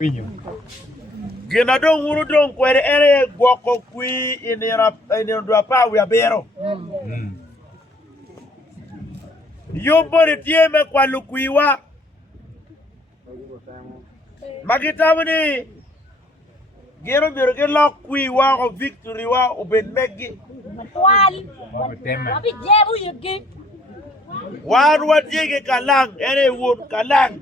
Gina don wuru don kwere ere gwoko kui inira ndo pa wi abero. Yo bori tie me kwa lukuiwa. Magitamuni gero biro ke lo kuiwa o victory wa o ben megi. Wali. Abi jebu yugi. Wan wa tie kalang ere won kalang.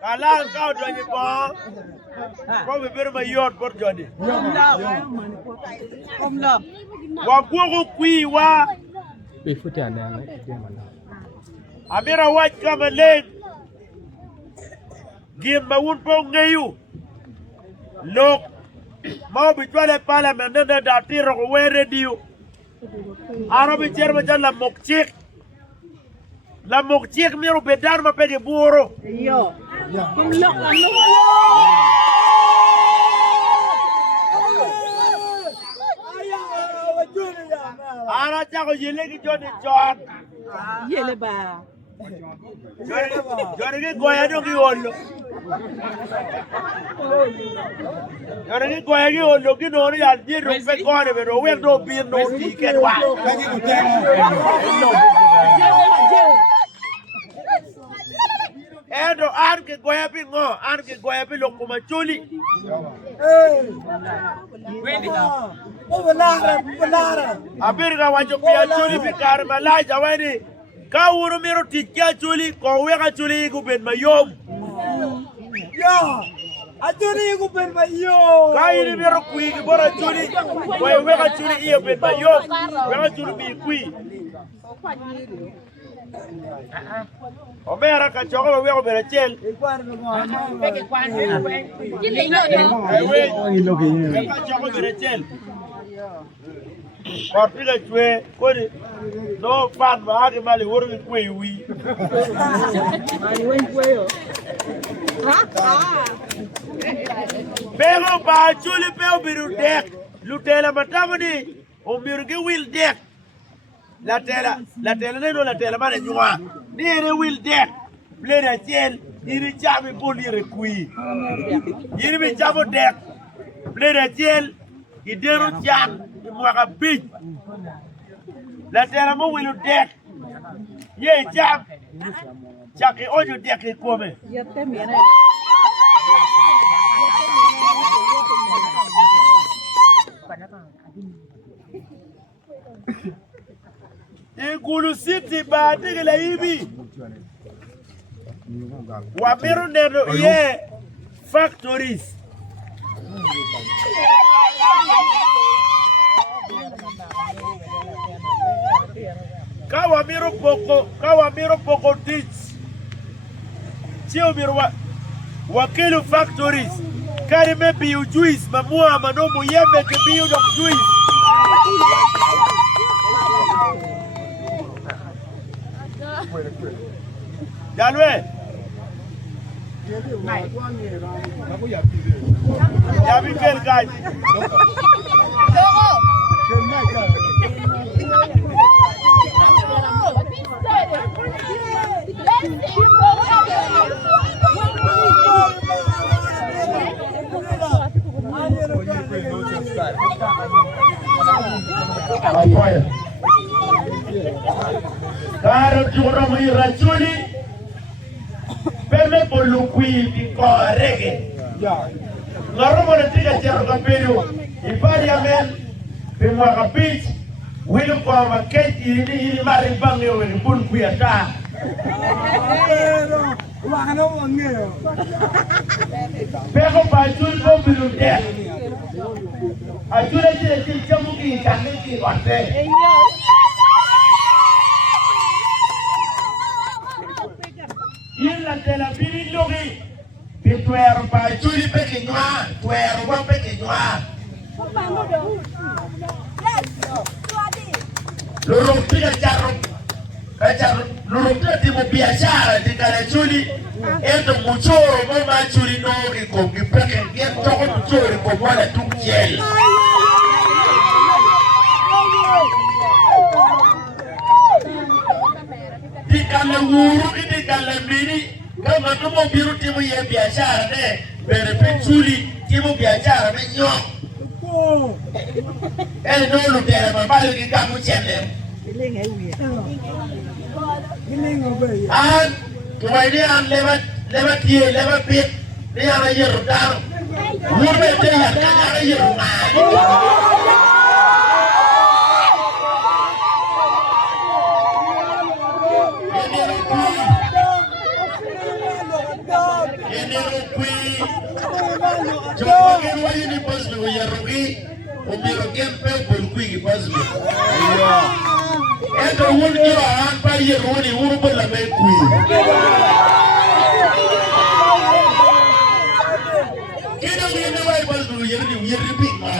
Kalang kau doni pa. Kau beber mayot bor jodi. Wa gwoko kuiwa. Amira waj kama leg. Gimba wun po ngayu. Lok. Mau bitwale parliament nenda datiro ko we radio. Arabi cherma jalla mokchik. La mokchik miro bedar ma pege buro. Yo. Kumlok ano. Ara chako yele ki joni chon. Yele ba. Joni ki goya do ki ollo. Joni ki goya ki ollo ki no ya di ro pe kone be ro we do bi no ti ke wa. Edo an ke goya bi ngo, an ke goya bi lo kuma chuli. Abirga wajo pia chuli bi kar malai jawani. Ka wuru miro tikya chuli ko we ka chuli ku ben mayom. Yo, achuli ku ben mayom. Ka ini miro kui ki bora chuli ko we ka chuli iyo ben mayom. We ka chuli bi kui. Omera ka choko we ko bere chel. Peke kwani. Kile We ka choko bere chel. Kortiga chwe kodi no fan ma ake mali woro mi kwe wi. Mali wen kweyo. Bego ba chuli peo biru dek. Lutela matamani o biru ki wil dek. La tela ne no la tela mane nywa. Ni ere wil dek. Bleda chel iri chami boli re kui. Iri mi chamo dek. Bleda chel idero cham mwaka big. La tela mo wilu dek. Ye cham. Chake ojo dek e kome. Yete miene. Ikulu City ba tigela hivi. Wamiru neno ye factories. Kawamiro poko teach. Sio miru wakilu factories. Kari mebi ujuis mamua manomu yeme kebiu na ujuis. Jalwe. Yabi kel guys. Caro giuro mi ragioni per me pollo qui di corregge. La Roma ne tiga cerro capello I pari amen per moi capit willu ko ma keti ini mari bangi o ni pun ku ya ta. Pego pa tul ko bilu de. Ajura ji jamu ki kanne ki wate. La tela biri logi pe tuero pa chuli pe que noa tuero wa pe que noa lo rompia charro lo rompia tipo biashara di cara chuli endo muchoro mama chuli no que con que pe que bien todo muchoro con wala tu kiel Dikala wuru dikala mini kama tumo biru timu ya biashara ne bere pensuli timu biashara menyo no lutera mabalo kikamu chende an tuwaini an lewat ye lewat pit ni ana yeru dar wurbe te ya ana yeru Jokowi wani ni pasme uyarugi umirogen pe bulkui ki pasme. Ento wun kiro an pa yeruni urubul la me kui. Kino wini wai pasme uyaruni uyaripi ma.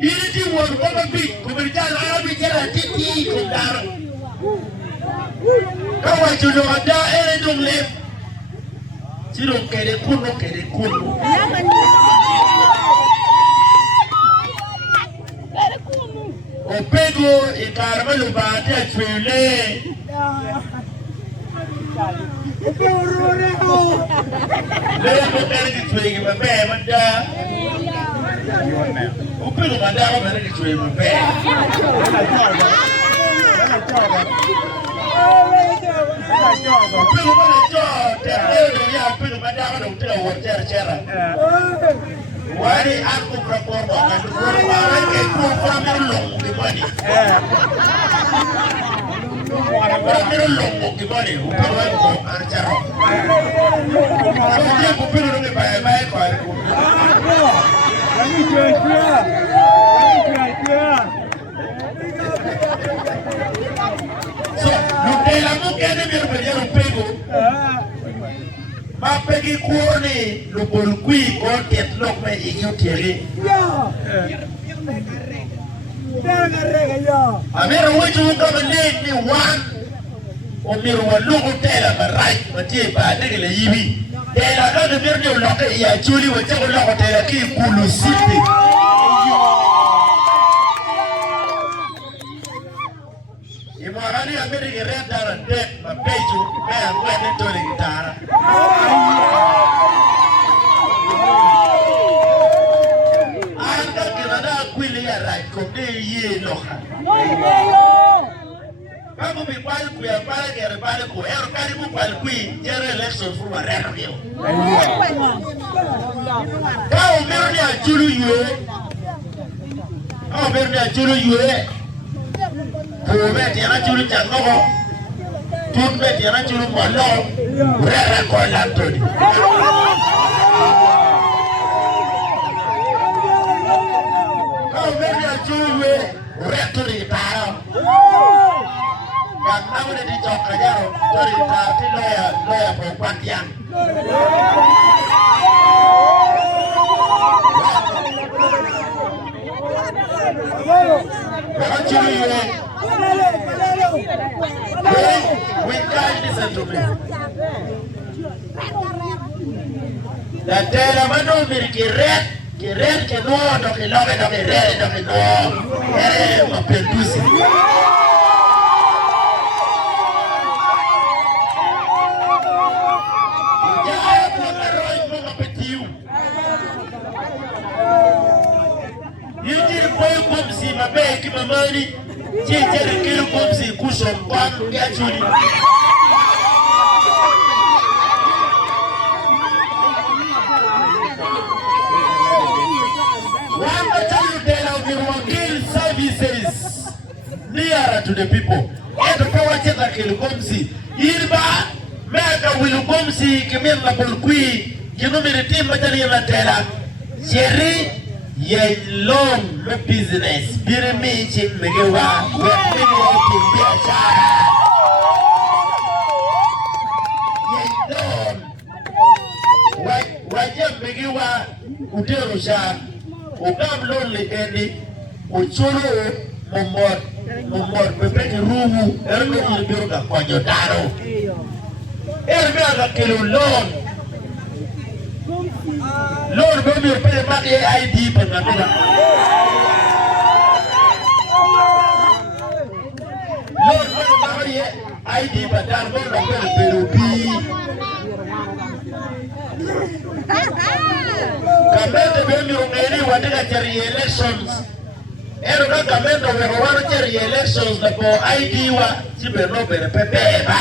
Ini di luar kota big, kemudian Arabi jalan titi kudar. Kawan jodoh ada dong lep. Sirong kede kuno. Opego ikarma lubati achwele. Lele mutare kichwegi mabe manda. Upendo madara mara kichwegi mabe. Upendo mana jote lele ya upendo madara na utela wotere. Wari aku praporbo kan kurwa ke kurwa melong di bani. Pero longo que vale, un poco con archaro. Yo puedo no me vaya para. So, no te la muque de mi hermano un pego. Ma pegi cuore, lo por qui con que lo me y yo quiere. Amiro wetu kama ni one Omiro walugu tela marai matie ba degele yibi tela na de birni loke ya chuli wacha loke tela ki kulu siti Imagani amiri gerenda rande mapeju kaya ngene tole gitara Anga kinada kwili ya right komde ye loka Kamu bikwal kuya para kere para ku ero kari mu kwal kui jere election fu wareno yo. Ka o meru ni ajuru yue. Ko be ti ana juru jango. Tun be ti ana juru malo. Rera ko lantoni. Ka o meru ni ajuru yue. Reto ni taro. Yang namu di Jogja jaro, dari tadi loya berkuatian. We can't listen to me. Dan dalam mana berkiret ke no, doke no, mapedusi. Mabe kimamani chenjere kilo komsi kushomban gachuni Wamba chalu tela ukiruangil services nearer to the people Eto kawa cheta kilo komsi Irba meka wilu komsi kimila bulkui Kinumiri timba chali yama tela Sheri Ye long me business, bire me chim megewa, we biashara. Ye long, waje megewa uterusha, ukam lonely endi, uchuru momot Mumor pepe ke rumu, erbe ilbiro ka kwanyo daro. Erbe aga kilo loan. Loan baby pay money ID pengamila. Loan baby money ID badar mo na perupi. Kamete baby ungeri wadega cari elections. Eroga kamendo wero cari elections na po ID wa sibe no pepe ba.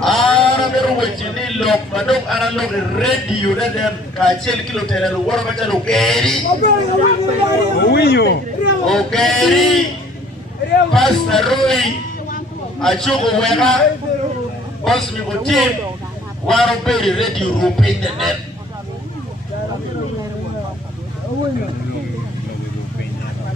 Ara meru wajini lok manok ara lok radio na dem kachel kilo tele lo waro kacha lo geri. O geri Pastor Roy achugo wega boss mi botim waro beri radio rupe the net.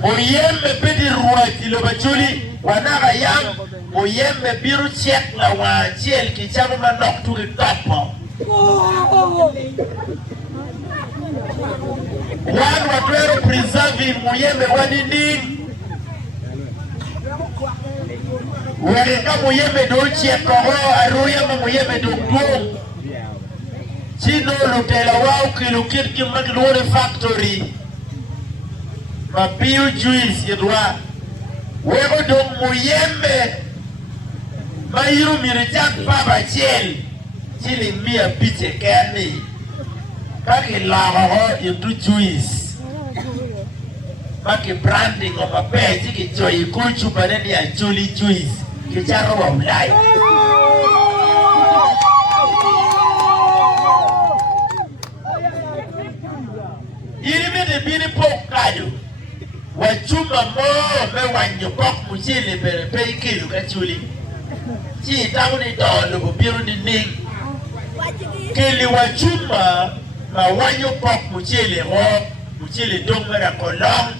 Oyembe bedi ruati lo bachuli wanaga yang oyembe biru check la wachiel kichama manok tuli topo. One watwero preserving oyembe wanini. Wega oyembe do check koho aroya oyembe do duong. Chino lutela wao kilukit kimaglore factory. Mapiu juice yedwa wego dong muyembe mayiru mirechak baba chel chili mia piche kani kaki laho yedru juice maki branding o mape chiki joy kuchu baneni ya juli juice kicharo wa ulai irimete bini pokadu wachuma mo me wanyokok mchile perepe ikilu kachuli chi tauni dolo bubiru ni ning kili wachuma ma wanyokok mchile ho mchile dongmera kolong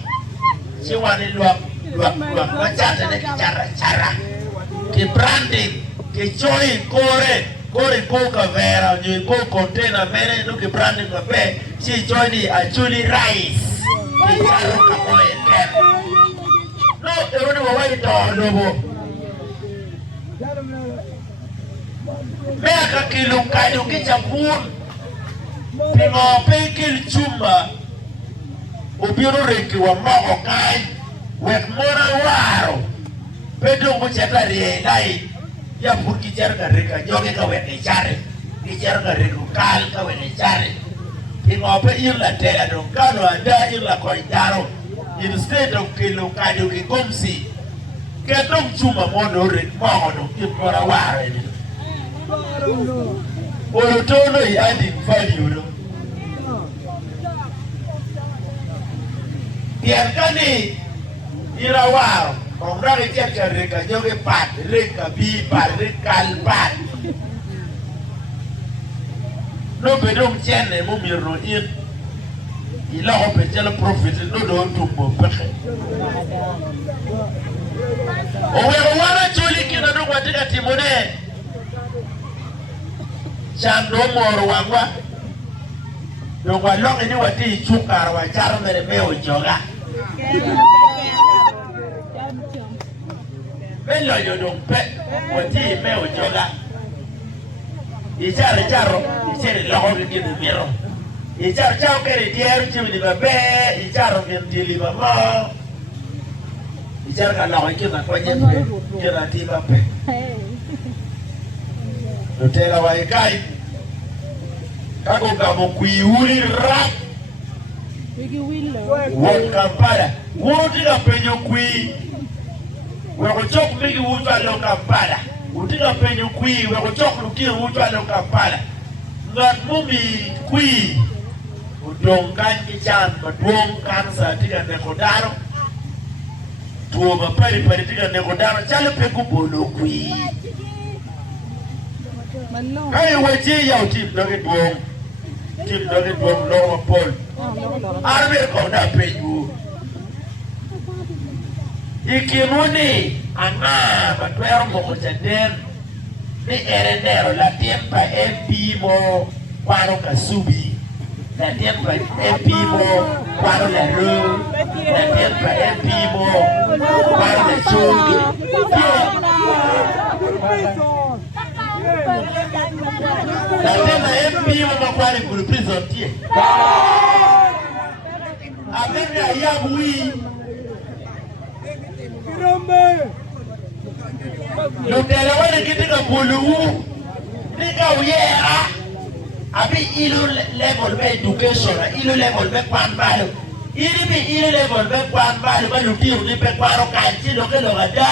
chi wani luak wachata na kichara ki branding ki choi kore koka vera nyo ko container mere no ki branding mape chi choi ni achuli rice kicharo kamoe no, everyone will wait on no. Meka kilo kado kichapur, pingo pekil chumba, ubiru reki wa moko kai, wek mora waro, pedo kuchata rienai, ya pur kichar ka reka joge ka wek chare, kichar ka reku kal ka wek chare, pingo pe irla tela do kano anda irla koindaro. Instead of kilo kado ki komsi ketong chuma mono red mono kipora ware oro tono I adding value no tiarkani ira waro kongra ke tiarka reka joge pat reka bi pat rekal pat no bedong chene mo miro in il a repêté le prophète no do tumbo pexe o wera choli kina do watika timone chando moro wangwa do walong ni wati chukar wa charo mere meo joga bello yo do pe wati meo joga ichare charo ichere logo ni miro ichar chao kere diaru chimni babe ichar ngentili mama ichar kana wakina kwenye kira tiba pe notela waikai kako kamo kuiuli rap wiki wilo wot kampala wotika penyo kui weko chok miki wutwa lo kampala wotika penyo kui weko chok lukir wutwa lo kampala ngat mumi kui udongkan kichan maduong kansa tiga nekodaro tuo mapari tiga nekodaro chale peku bolo kui hai waje yau tim doge duong lo pol arbe ko da peju ikimuni anga batwero mo jaden ni erenero la tiempa MP mo kwaro Kasubi, la tienda MP mo, kwaro la Ru, la tienda MP mo, kwaro la Chungi. La tienda MP mo kwaro kuru prison tie. Abebe ayabui. Lutela wane kitika bulu, nika uyera. Abi ilu level be education, ilu level be kwanbalu. Ili bi ilu level be kwanbalu, ba luti uni be kwaro kanchi loke logada.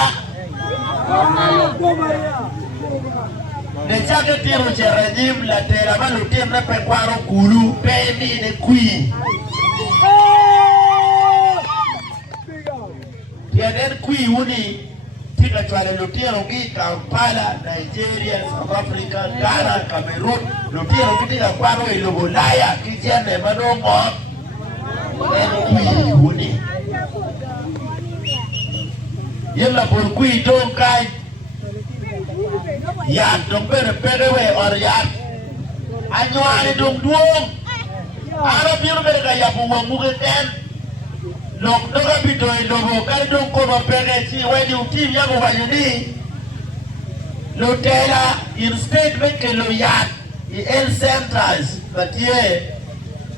Ne chake tiru cherejim la tela, ba luti uni be kwaro kulu, be ni ne kui. Tiaden kui uni, tika chwale lutiero ki Kampala, Nigeria, South Africa, Ghana, Cameroon, lutiero ki tika kwaro ilugulaya, kijane manongo, en kui uni. Yela por kui donkai, yad dompere perewe or yad, anyuani dong duong, ara biru mereka yapu wanguge ten, Lok doga bito ilogo kado kono peneci wedi utim yago wanyuni Lutela instead make lo yat I el centers batie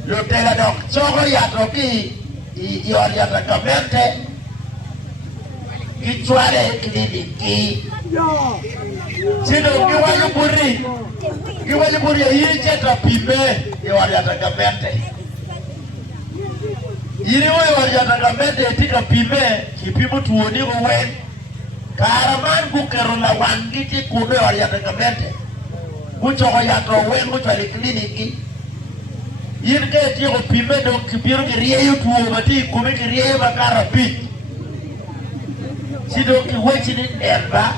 Lutela dok chogo yatoki I orientakamente Kichwale kliniki Chino kiwanyu buri hii cheta pime I orientakamente Yiri wewe wajatakamete tika pime kipimo tuoni uwe Karaman kukerula wangiti kume wajatakamete Mucho wajato uwe mucho wali kliniki Yiri kaya tiko pime do kipiru kiriye yu tuomati kume kiriye makara pit Sido kiwechi ni nemba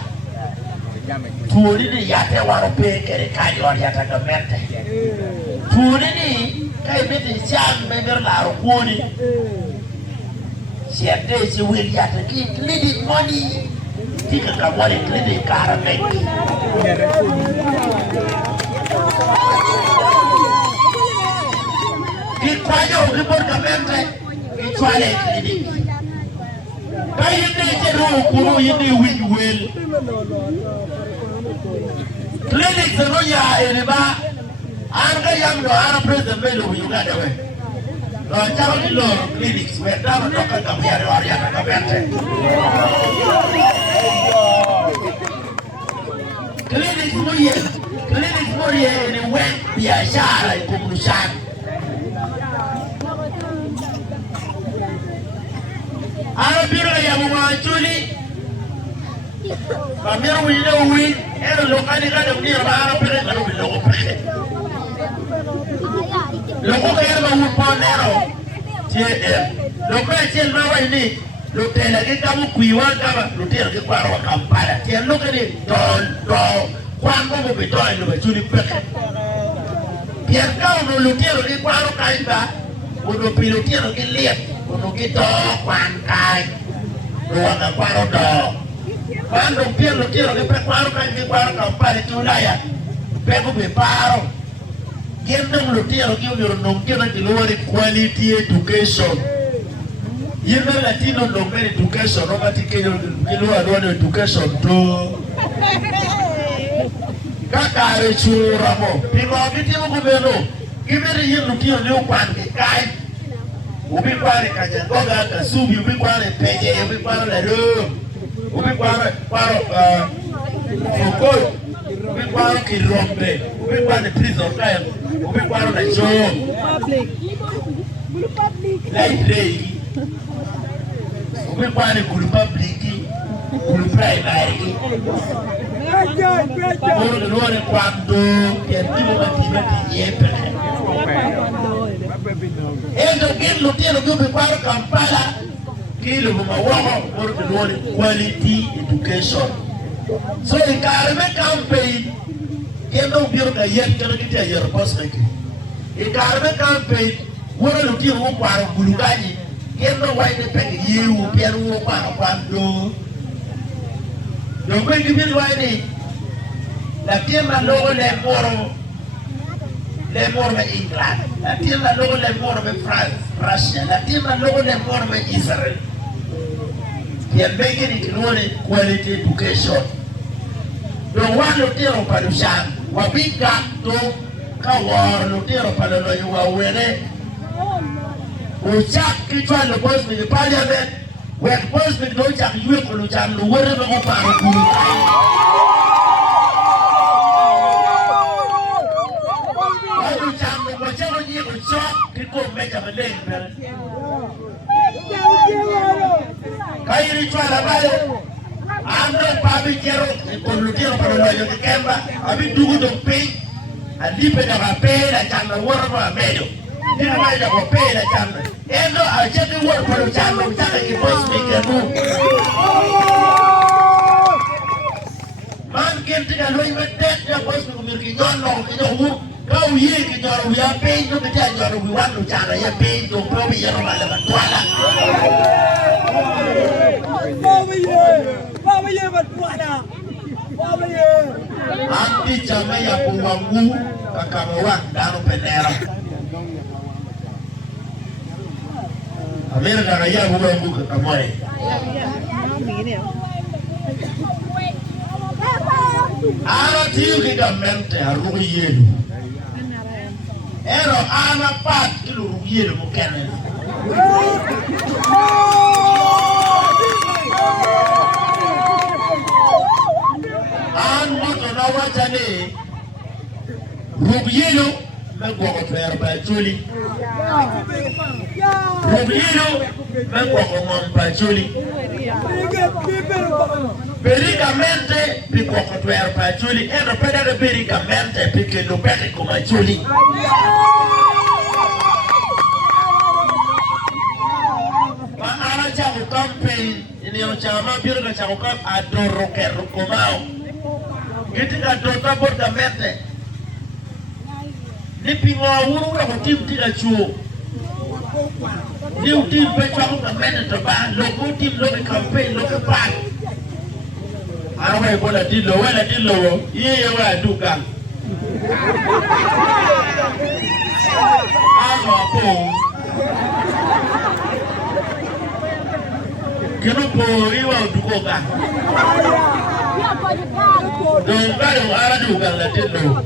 Tuoni ni yate warope kere kanyi wajatakamete Tuoni ni Kaya bete siang member laro kuoni Siate si will yata ki clinic money Tika kamwale clinic karameki Kikwanyo ukipor kamente Kichwale clinic Kaya yende jeru kuru yende wing will Clinic zeno ya eliba Anga yang do ara president belo Uganda we. Lo chao ni lo clinics we tama toka kambiare waria kabente. Clinics moye ni we biashara ikumushan. Ara biro ya mwachuli. Kamera wile wi ero lokani kada mnira ara president belo lokopre. Loko kaya ba uponero TM loko echel ma wani lutela ke kamu kuiwa kama lutela ke kwaro wa Kampala TM loko ni do kwango mo beto ino bechuni peke Pierre kao no lutela ke kwaro kaimba uno pilotela ke liet uno ke to kwan kai Luanga kwaro do Quando Pierre lutela ke kwaro Kampala tulaya pego be paro Yendong lutero kiyo nongkena kilowari quality education. Yendong latino nongkena education, no mati kilowari education to. Kakare chura mo. Pino abiti mo kubeno. Kibiri yin lutero leo kwanke kai. Ubi kware Kanyangoga, Kasubi, ubi kware Peje, ubi kware Lero. Ubi kware Fokoi. Ubi kware Kirombe. Ubi kware prison time. Ubi kwaro na choo Library Ubi kwaro kulu public Kulu primary Uru nuore kwando Kiantimo matimati yepe Endo kilu tino ubi kwaro Kampala Kilu mawako Uru nuore quality education So ikareme campaign Kendo biro ka yet kana kita yer boss meke. Ikarme campaign wona luti ro kwaro bulugani. Kendo waine peke yiwu pieru ro kwaro kwando. Dongo ngi bil waine. La tiema logo le moro. le morbe England, la tierra luego le morbe Francia, la tierra luego le morbe Israel. Y el making it quality education. Lo lo tiro para usar, wabika to kawar lo tiro para lo yuwawene. Uchak kichwa lo boss mi parliament, when boss mi lo chak yuwe ko lo chak lo were lo ko para kuru. Lo chak lo ko chak lo yi ko chak kiko meja maleng per. Kairi chwa la bayo. Ando pabi kero con lo tiro para lo yo kemba abi dugu do pay andi pe da pe la chamba worba medio dina mai da pe la chamba endo a chete wor para lo chamba chaka ki boss me kenu man kente da lo imete da boss me mir ki don no ki do hu kau ye ki do ya pe no ki ja do wi wan lo chara ya pe do pro mi ya no mala ba twala anti chama ya puwangu kakawak dano penera amera na ya puwangu kakamore ara tiu ki gamente arugo yelu ero ana pat ilu rugo yelu mo kenen wajane rubiyelo mengoko fer ba joli rubiyelo mengoko mom ba joli berigamente bikoko fer ba joli eno pedale berigamente pikelo beke ko ma joli ma ara cha ko campaign ni o cha ma biro ka cha ko adoro ke rukomao Kita dota borda mete. Ni pingo uru la tim tira chuo. Ni tim pe chwa ko mete to ba lo ko tim lo ke campaign lo ke pa. Ara wa ko la dilo wala dilo ye wa duka. Ama po. Kino po iwa duko ka. Dongaro ara duga la telo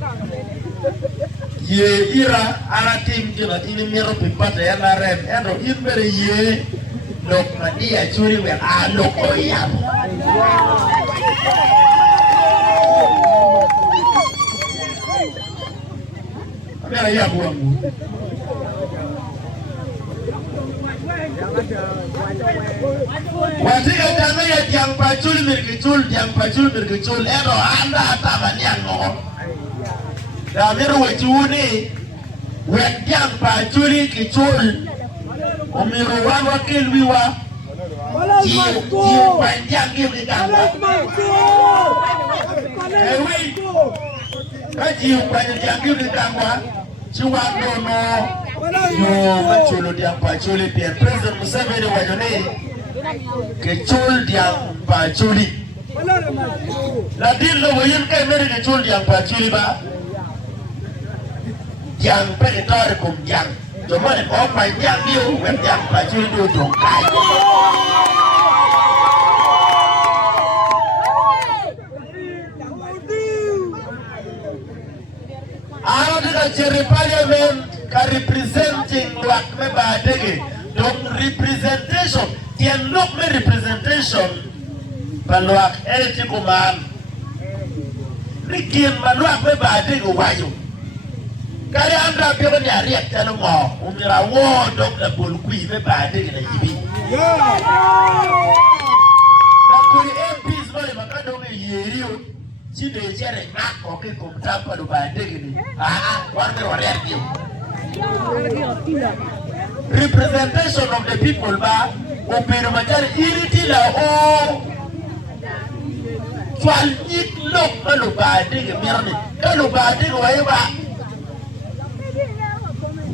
ye ira ara tim jina ini mero pipata ya la rem endo imbere ye lok madia churi we a loko ya amera ya buamu Wajika jana ya tiang pacul mirkicul ero anda atamani ango. Damiru wajuni wet tiang paculi kicul umiru wanwa kilwiwa jiu panjang gili kangwa. Ewi kajiu panjang gili kangwa chiwando no yo machulo tiang paculi pian President Museveni wajuni kecul diang paculi. Ladin lo wayin kay meri kecul diang paculi ba? Diang pekitor kum diang. Cuma ni kau main diang dia, web diang paculi dia jongkai. Ano dengan ciri parliament ka representing luak me badege dong representation tiang look me representation baluak eliti kuman nikin baluak me badege wayo kaya anda pio ni ariak tano mo umira wo dong la bolukui me badege na yibi na kuri MPs mali makadong yerio Sini cere nak koki kumtapa do badege ni warga waria dia representation of the people ba opera majar iriti la o twal ik lok malu badege mirni kalu badege wayo ba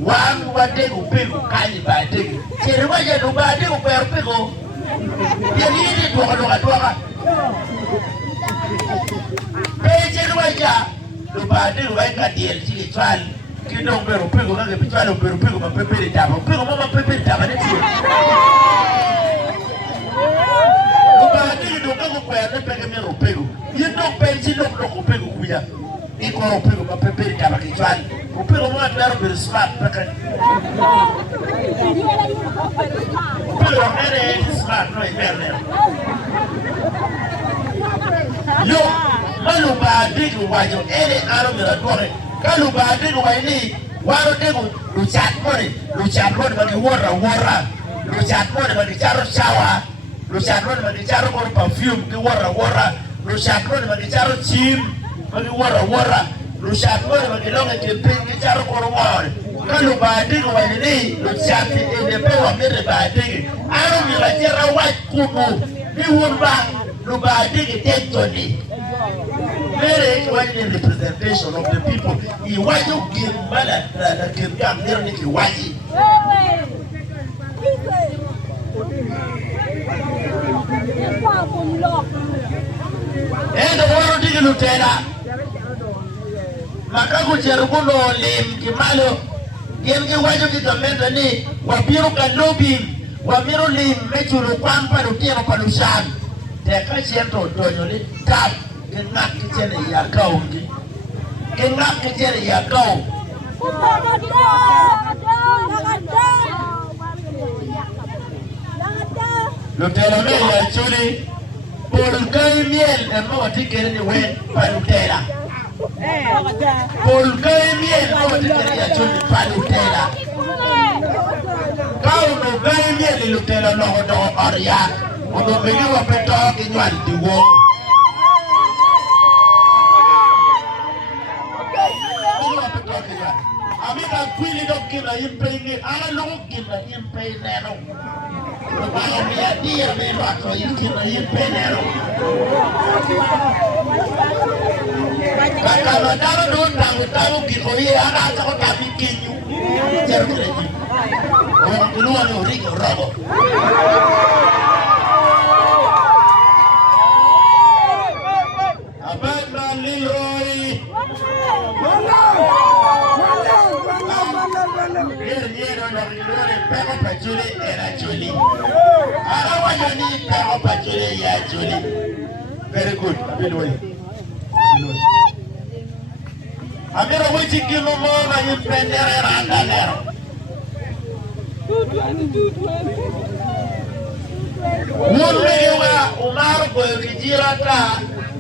wan wade upego kani badege cere waja do badege upego yani ini doka Peje waja do badege wayo ka diel sili twal Kino pero kage pichalo pero ma pepe taba. Pero mama pepe taba ne tie. Luba digi do kago kwa ne pege me ropego. Ye no pensi no ropego kuya. Iko ropego ma pepe taba kichwani. Ropego mo ataro pero smart peke. Ropego ere smart no imerne. Yo, maluba digi wajo ere aro mera dore. Kaluba digi waini waro digi luchat mone bagi wora. Luchat mone bagi charo shower. Luchat mone bagi charo kon perfume ki wora. Luchat mone bagi charo chim bagi wora. Luchat mone bagi longa ki ping ki charo kon wora. Kaluba digi waini luchat ene pewa mere ba digi. Aro mera chera wat kubu ni wumba luba digi tetoni. Very one representation of the people. Iwaju gimbala na kimbam nirni kiwaji. The world digi lutera. Makaku cherukuno lim kimalo. Gengi waju kitamenda ni wabiru kanobim. Wamiru lim mechuru kwampa lutero palushan. Teka chento donyo ni tap. Kenak kecil ya kau, kenak kecil ya kau. Lutera me ya chuli, polkai miel emang dikira ni wen palutera. Polkai miel emang dikira ya chuli palutera. Kau no kai miel lutera no do Arya, udah beli wapetok inywan diwo. Amika kwili dokina impeni ala lokina impenero. Baya mia dia me bato yukina impenero. Kaka madara don tamu kiko ye ana tako tabi kinyu. Jerukire ni. Orang kedua ni ringo robo. Abad Leroy. Very good. Amira wiji kilo mona yimpendere randalero. Mwewe Umar kwa kijirata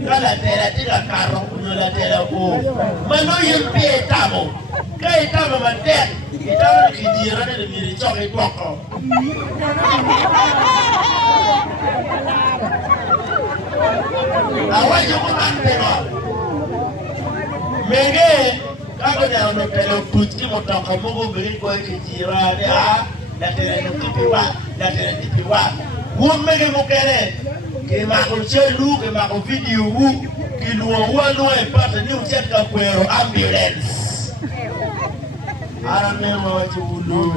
kala tera tira karo kunyola tera ko. Mano yimpie tamo. Kai tamo mante. Itamo kijirata ni mirichoke kwako. Awaje kunampero. Menge kako na onepelo putki motoka mogo biri ko kijirata la tera tipiwa. Menge mukere ke makuche lu ke maku video wu ki luwa e pata ni ucheka kwero ambulance ara mema wachi ulu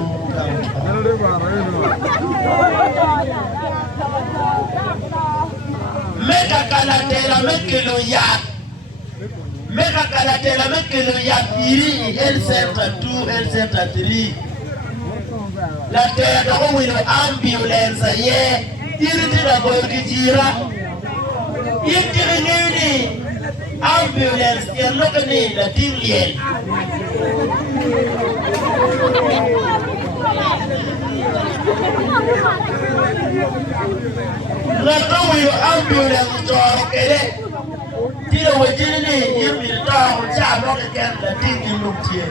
meka kalatela mekelo ya piri health center 2 health center 3 la tela ko wino ambulance ye iritira ko kijira yitiri nini ambulance ya lokani la tingiel la to wino ambulance to kele tira wajini yimirta ko cha mo ke la tingi luktie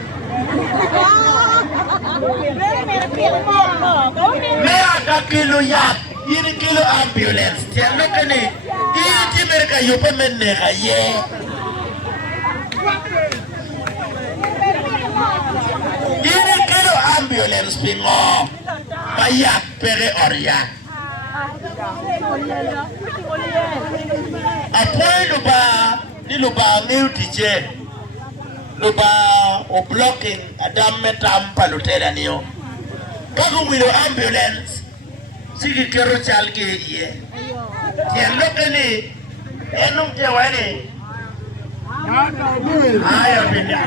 me aka kilo ya ini kilo ambulance tiap mekani ini ti mereka yupa menega ye ini kilo ambulance pingo payak pere orya apoy luba ngeu tije luba o blocking adam metam palutera niyo kago wilo ambulance sigi kero chalge ye tiyan lokani enum te wani Haya penda.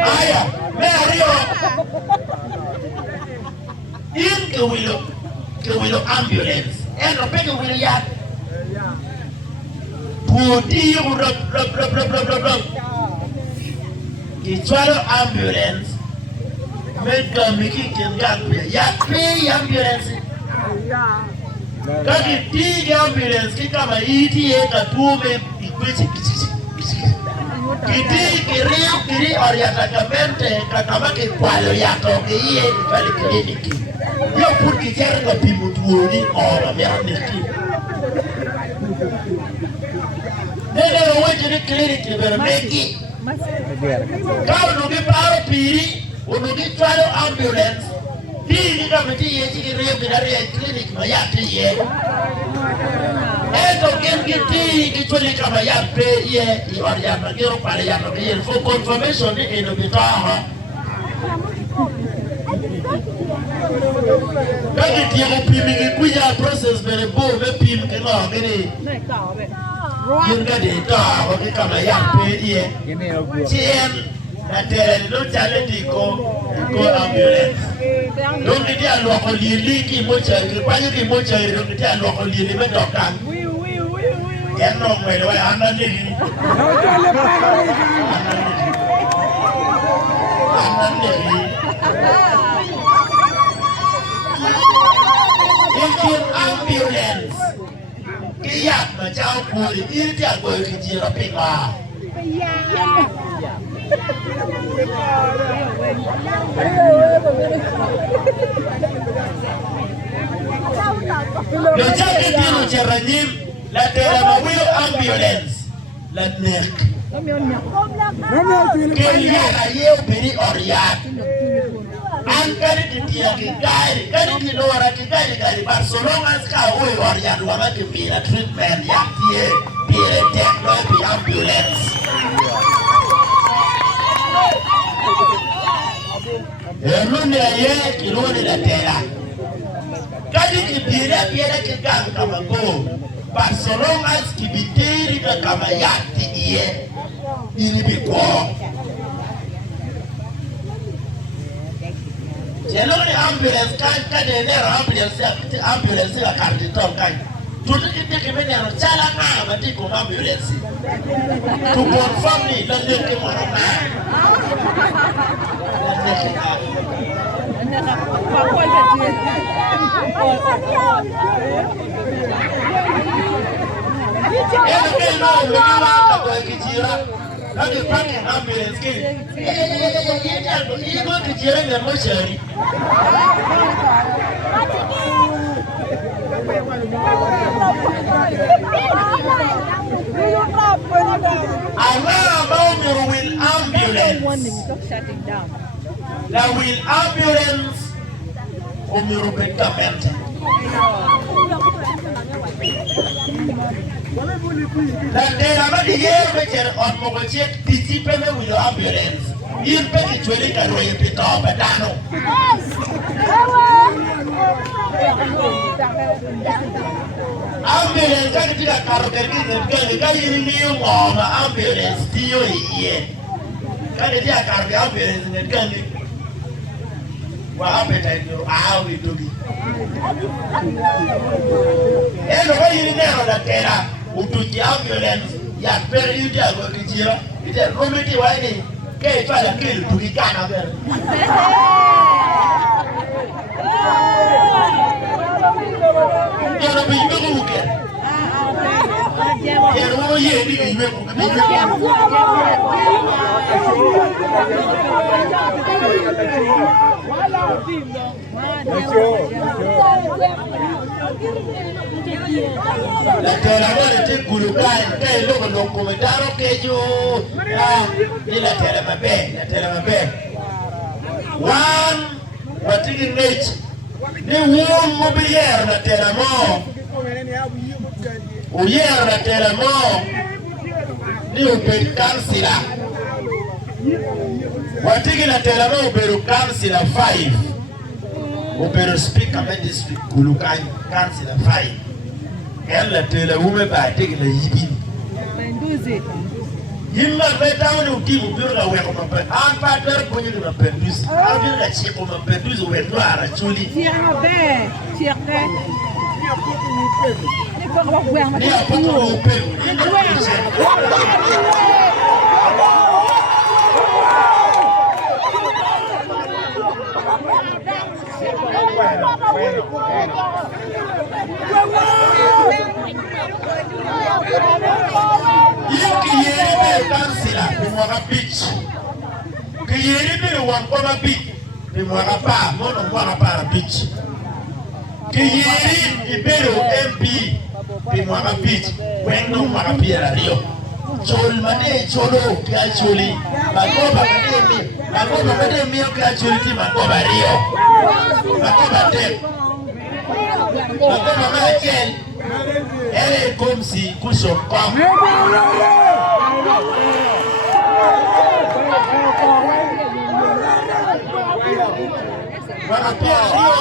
Haya, Mario. In ke wilo ambulance. Eno peke wilo ya. Pudi rob. Kichwalo ambulance. Mega miki kengakuya. Ya pay ambulance. Kaki tigi ambulance kama iti eka tume ikwechi kiri orientamente kakama kwalo yako kiye pale kliniki. Yo purki kerga pimutuoni ora merniki. Nene roweje ni kliniki bermeki. Kau nugi paro piri, unugi twalo ambulance. Hii kama tiye kiri kiri kliniki mayati ye. Eto kiti kichwali kama yape ye iwariana gero pale yana ye for confirmation ni eno bitaha. Kaki tiye pimi kuja process bere bo me pim kena ngene. Yinga de ta ko kama yape ye. Chien na tere no chale diko ambulance. Don't get a local liki mocha, the mocha, don't get a local limit of time. Get no way, I'm not living. Ambulance. Yeah, my child pulled it in the going to get a paper. Le jacket dino cheranyim la telemawil ambulance la nek. Kenya na yeo beri oriat. Ankari kitia kigari, kari kinora kigari Barcelona ska oi oriat wala kimira treatment ya tie technology ambulance. Erune ye kirone la tela. Kadi kibira biera kigang kama go. Barcelona skibiteri kama yati iye. Ini biko. Jeloni ambulance kan kade nero ambulance la karditon kan. Tutu kiteke menero chala nga matiko ambulance. To confirm ni la leke morona. La will ambulance umurubekamente. La tera madi yero becher on mogoche titipe me will ambulance. Il peki chweli karoye pito pedano. Ambulance kaki tika karo kerki kaki niyo ngoma ambulance tiyo iye. Kaki tika karo ambulance ngani. Wa appetite no awi dogi. Eno kwa yini nero la tera utuji ambulance ya peri yuti ago kijira ite romiti wa ini ke itwala kili tukikana vere. Eno bijume kuke. Eno ye di bijume kuke. La telamare te kulukai kai logo dokumentaro keju ni la telamabe one watiki nature ni won mobilier la telamo Uyer latela mo ni ubed kansila. Watiki latela mo uberu kansila 5. Uberu speaker me district kulukan kansila 5. El latela ume ba tiki la yibi. Yimma beta woni ukimu biura weko mape. An pater ponyo na pendus. Arbi la chiko ma pendus we noara chuli. Tianga be, tianga. Ni ko ko gwe ma. Ni apoto upe. Kansila bimwaka beach kiyeri be wankoma beach bimwaka pa mono mwaka para beach kiyeri ibero MP bimwaka beach wendo mwaka pia rio chol mane cholo kya choli magoba mane mi kya choli ti magoba rio magoba te magoba makel ele comme si kuso kom Wanapia rio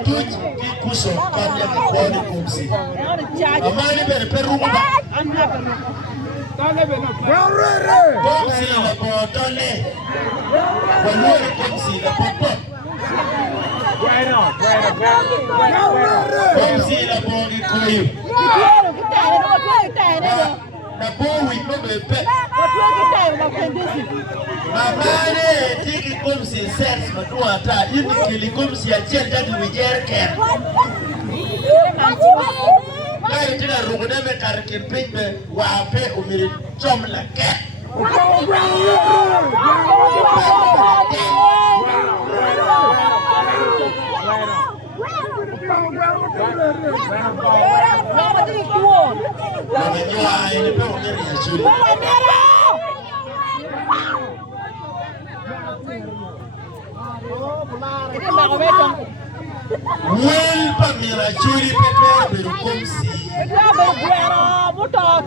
ituji kikuso kabla kikuoni kumsi. Amani bere peruba. Kumsi la potole. Walori kumsi la popo. Kumsi la bongi kuyu. Na bowi mbepe. Mamane tiki kumsi sense madua ta yini kili kumsi ya chen tadi wijerke. Kaya tina rungudeme karikimpipe wape umiri chom la ke. Wamenyua ilipe umiri ya shuli. Wel pamira chuli pepe berukomsi.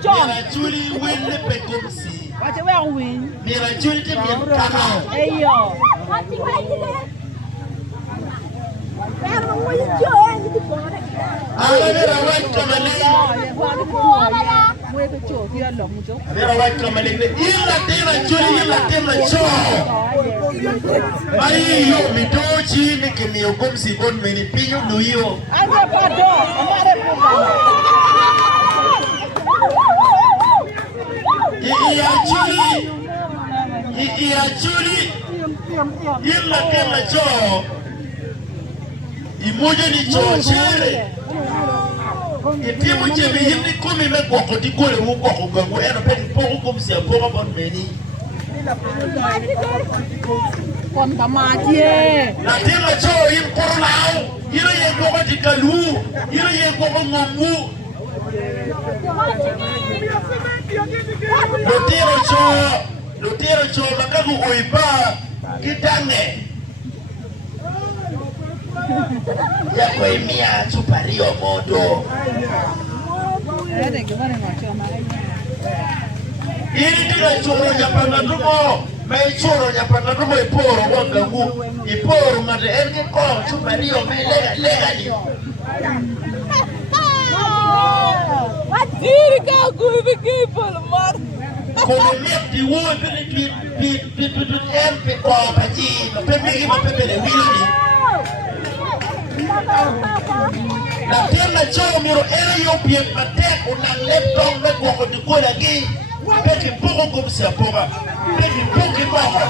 Mira chuli wel pekomsi. Mira chuli te mientana. Mira white kamaling. Ila chuli ila tema cho. Mari yo mitochi mikimi ukomsi bon meni pinyo nuyo. Iya chuli ila tema cho. Imoja ni cho chere. Itimu chemi himni kumi me kwako tikole huko gangu eno peni poko kumsi ya poko bon meni. Con cả mà chia. Na tena cho im koronao. Ilo ye kwako tikalu. Ilo ye kwako ngongu. Lutero cho makagu uipa kitange. Ya kuimia chupario modo. Ini tina choro nyapanda dumo. Mai choro nyapanda dumo iporo wagangu. Iporo mate elke kong chupario mai lega ni. Tiri kau gue bikin polmar. Como mete o olho pelo tempo copa de pepe uma pepe de willi. Na tena chao miro era yo bien mate una laptop me ko de ko lagi. Pepe pouco como se apoga. Pepe pouco pouco.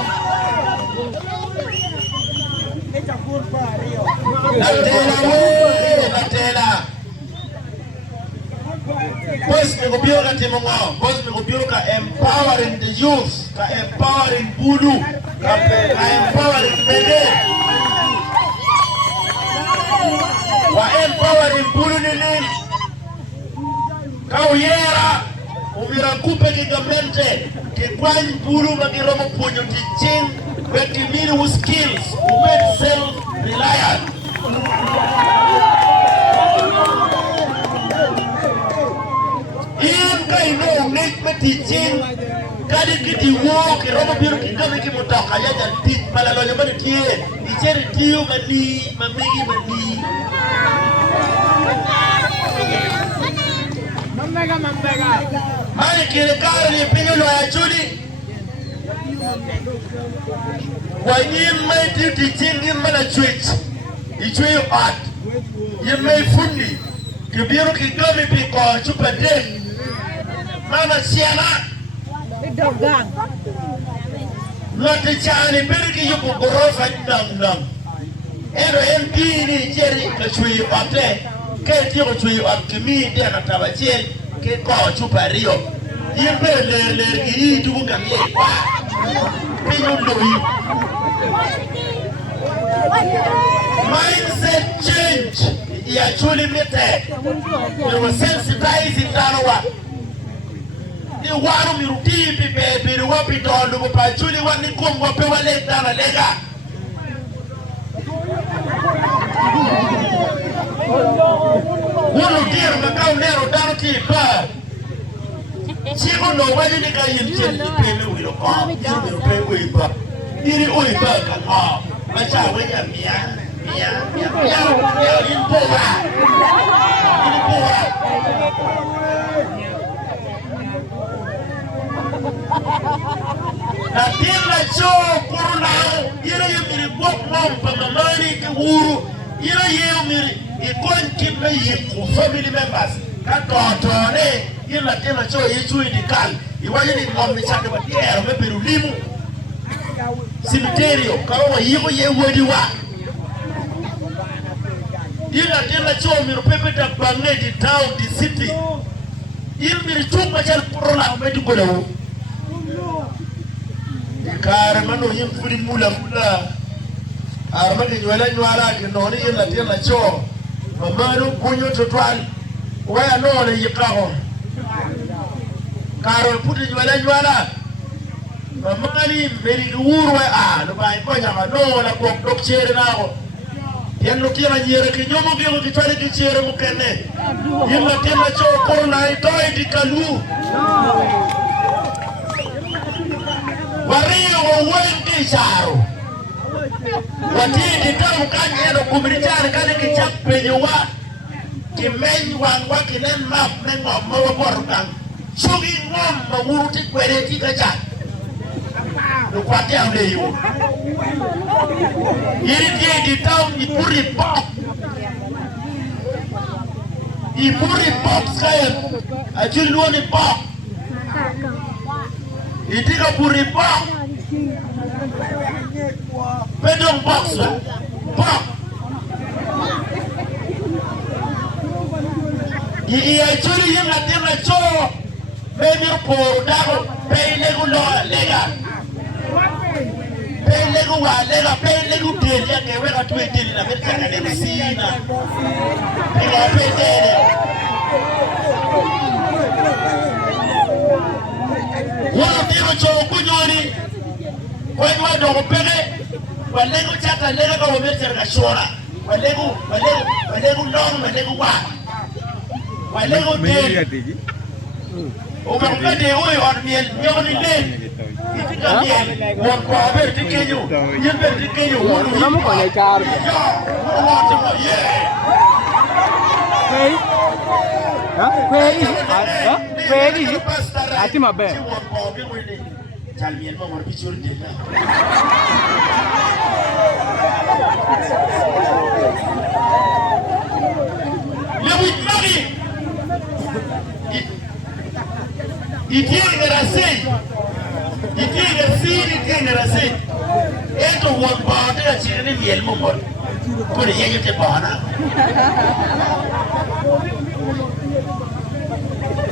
Na tela. Bos mengobioka timongao, bos mengobioka empowering the youth, ka empowering Bulu, ka empowering Mede. Wa empowering Bulu nini? Kau yera, umira kupe kigamente, kikwanyi Bulu magiromo punyo teaching, bekimini with skills, umet self-reliant. kai no ngek matiching kadi kiti wo ke robo biro kingame ki motoka ya jalti malalo nyama tie icheri tiyo mani mamigi mani Mambega mani kire kare ni pinyo lo ya chuli wanyim mai titi chingi mana chwich ichwe art yimai fundi kibiru kigame pi ko chupa de mana siana Dogang. Lote chani birki yuko gorofa nam. Ero MP ni jeri ka chui ote. Ke tiyo ka chui optimi dia na tabachel ke ko chupa rio. Yimbe le gi dugu kamye kwa. Pinyo ndoi. Mindset change. Ya chuli mete. You were sensitizing danawa. Ni waru miruti pipe wapi tondo kwa chuli wani kongo pe wale dana lega wulu dir makau nero dano ti pa chiko no wali ni ka yimchen pe lu yo ko yimi pe we pa iri oi pa ka ha macha we ya mia yimpo wa na tila cho kuruna ira yumiri bok mom pamamani ki wuru ira yumiri ikon kipe yiku family members ka totone ira tila cho yichu idikal iwaje ni ngombe chake batiero mebiru limu cemeterio kawa yiko ye wediwa ira tila cho miru pepe ta bange di town di city ira miru chukma chal kuruna medu kodawu kare mano yim fudi mula arma ke nyala ke noni yela tela cho mamaru kunyo totwal waya no ne yikaho karo pudi nyala mamari meri urwa no bai ko nyama no la ko dok chere na ko yendo kira nyere ke nyomo ke ko kitwale ke chere mukene yela tela cho ko na itoe dikalu Wario wengi saro. Watini tamu kanyero kumirichari kani kichape nyuwa. Kimenyi wangwa kinen map mengo mawa borukang. Sugi ngom mawuruti kwere tika chan. Nukwati au leyo. Iri tie di tamu ipuri pop. Ipuri pop kaya. Ajil luoni pop. Itika puri pop. Pedong box lah. Pop. Iya curi yang nanti maco. Baby por dago. Pay lego lo lega. Pay lego wa lega. Pay lego deal yang kewe katwe deal na mereka kade mesina. Ega pay deal. Wala tiro cho kunyori kwa ndo kupele walego chata lega kwa wamete na shora walego long walego wa walego de umekade huyo armiel nyoni de itika miel wa kwa ber tikenyo yembe tikenyo unamu kwa nyakaro Kweli ati mabe Jalmiel mo bichur de Lewit mari Itie ngerase Eto won baade a chirene miel mo mor ko de yeye te bana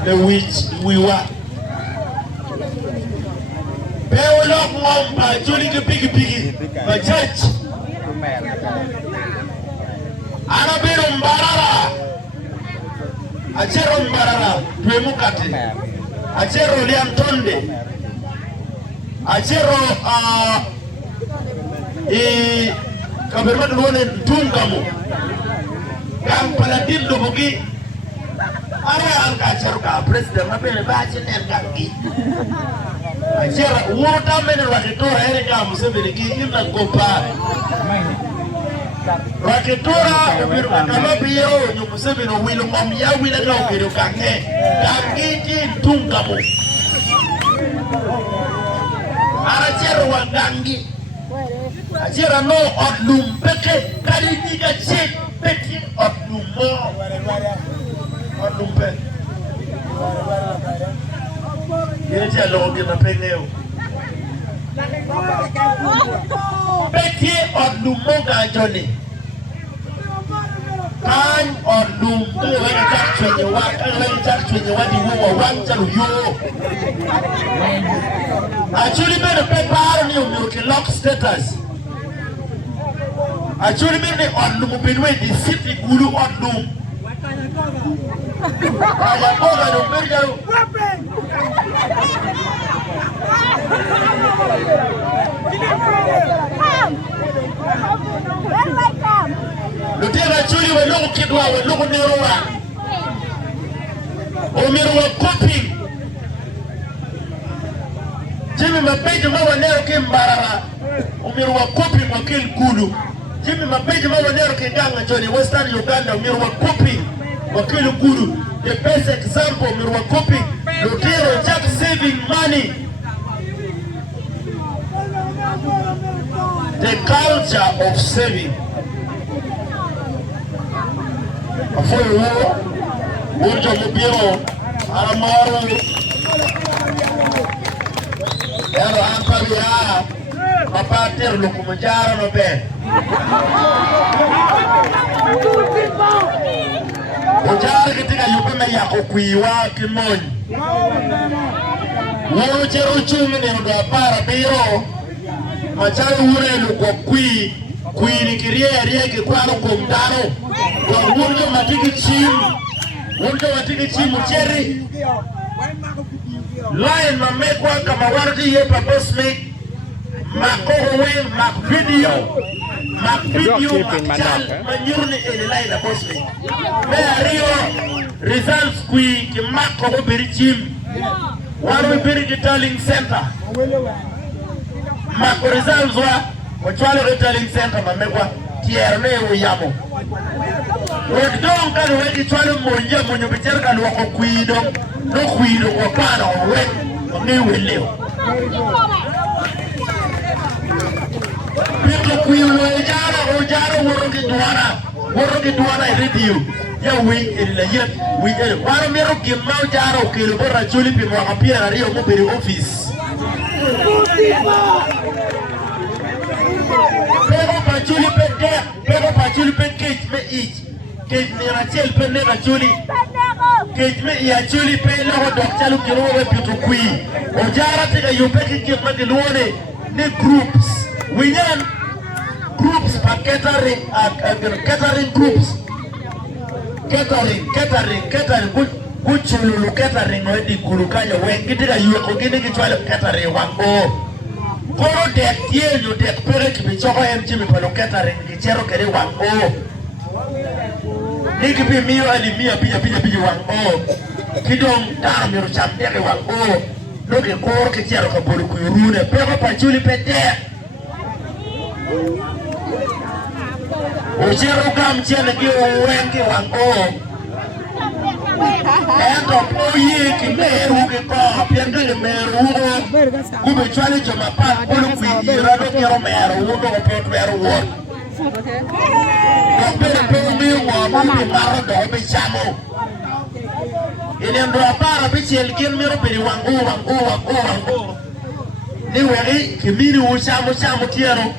The which we were. Pewolo ngomba juli ke pigi ba church. Ana bero mbarara. Achero mbarara twemukate. Achero liamtonde. Achero kabermatu wone tungamu. Kampala dildo bugi Ara angacharuka president mapele bachi nengangi. Achera wota mene rakitora erika Museveni ki imna kopa. Rakitora ubiruka kamabiyo nyo Museveni wilu ngomya wile ka ubiruka nge. Gangiti ntungamo. Arachera wangangi. Achera no odlum peke kali diga chek peke odlum mo. Odlum peke. Yeye cha loge na peneo. Peke odlum mo ga joni. Kan odlum mo wena chakwenye wadi wo wanja yo. Actually made a paper ni lock status. Actually made odlum binwe di city gulu odlum. Aya boga no bergaro. Lutera chuli we logo kidwa we logo nerowa. Omiruwa coping. Jimmy mapeje mawa nero kimbarara. Omiruwa coping wakil gulu. Jimmy mapeje mawa nero kiganga joni Western Uganda omiruwa coping. Wakil gulu. The best example omiruwa coping. Lutera just saving money. The culture of saving. Before you go to the bureau, Aramaru, Ero Ampavia, Papa Terlo, Kumajara, no bed. Ojara kitika yupeme ya kukuiwa kimoni. Woro cheruchu mine ndo para biro. Macharu ure luko kui rieke kwano kumdaro. Kwa wunjo matiki chimu cherry. Lion mamekwa kama wardi ye papos make. Makowe mak video makchal manyurni ele line boss me. Me rio results kui ki mako beri chim. Waru beri detailing center. Mako results wa chwalo detailing center mamekwa tierne uyamo. Wedong kan wedi chwalo monyo bicher kan wako kuido no kuido kwa pana we ngi weleo. People kuilo ojaro woro ki duana review ya we la yet we waro mero ki mau jaro ki bora chuli pi mo apia rio mo beri office pero pa chuli pe cage me ich cage me rachel pe ne chuli cage me ya chuli pe lo doktalu ki ro we pitu kui ojara te yo pe ki ma di luone ne groups we yan groups for catering groups catering good chulu catering no di kulukanya wengi dira yuko gini kitwale catering wango koro dek tienyo dek pere kibichoko emchi mipalo catering kichero kere wango niki pi miyo ali miya pija wango kidong taro miru chamdeke wango loke koro kichero kabolu kuyurune peko pachuli pete Ujero kam chene ki wengi wango. Endo poyi ki meru ki ko pianga ki meru. Kube chwali joma pa polu kuira do kero meru do ko meru wo. Kopere poyi wo mami maro do be chamo. Ile ndo apara bichel kin meru peri wango. Ni weri kimini uchamo tiero.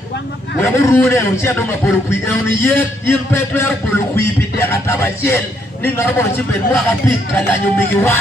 Wewe rune uchiado mapolo kui euni yet yin petwer polo kui pide kataba chel ni ngarbo chipen mwaka pit kala nyumigi wa